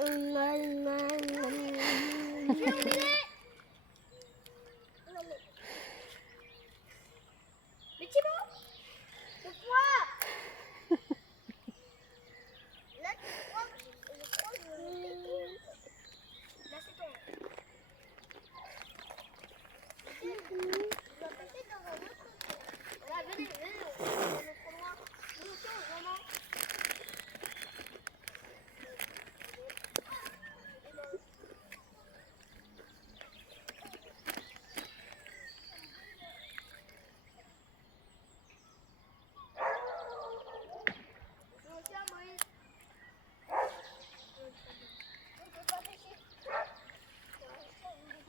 Mais Thibaut, pourquoi? Là, je crois que je vais me péter. Là, c'est ton. Je dois passer dans un autre coin. Voilà, venez, on est trop loin. Nous, tiens, vraiment.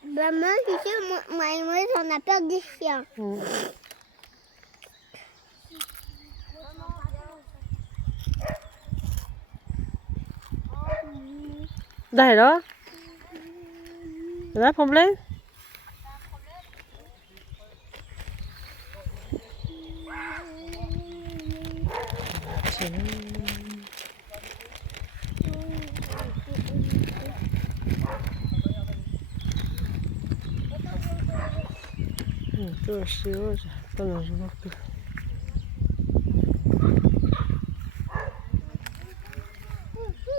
Maman, tu sais, moi et moi, j'en ai peur des chiens.ได้เหรอได้ problem to jest już, to już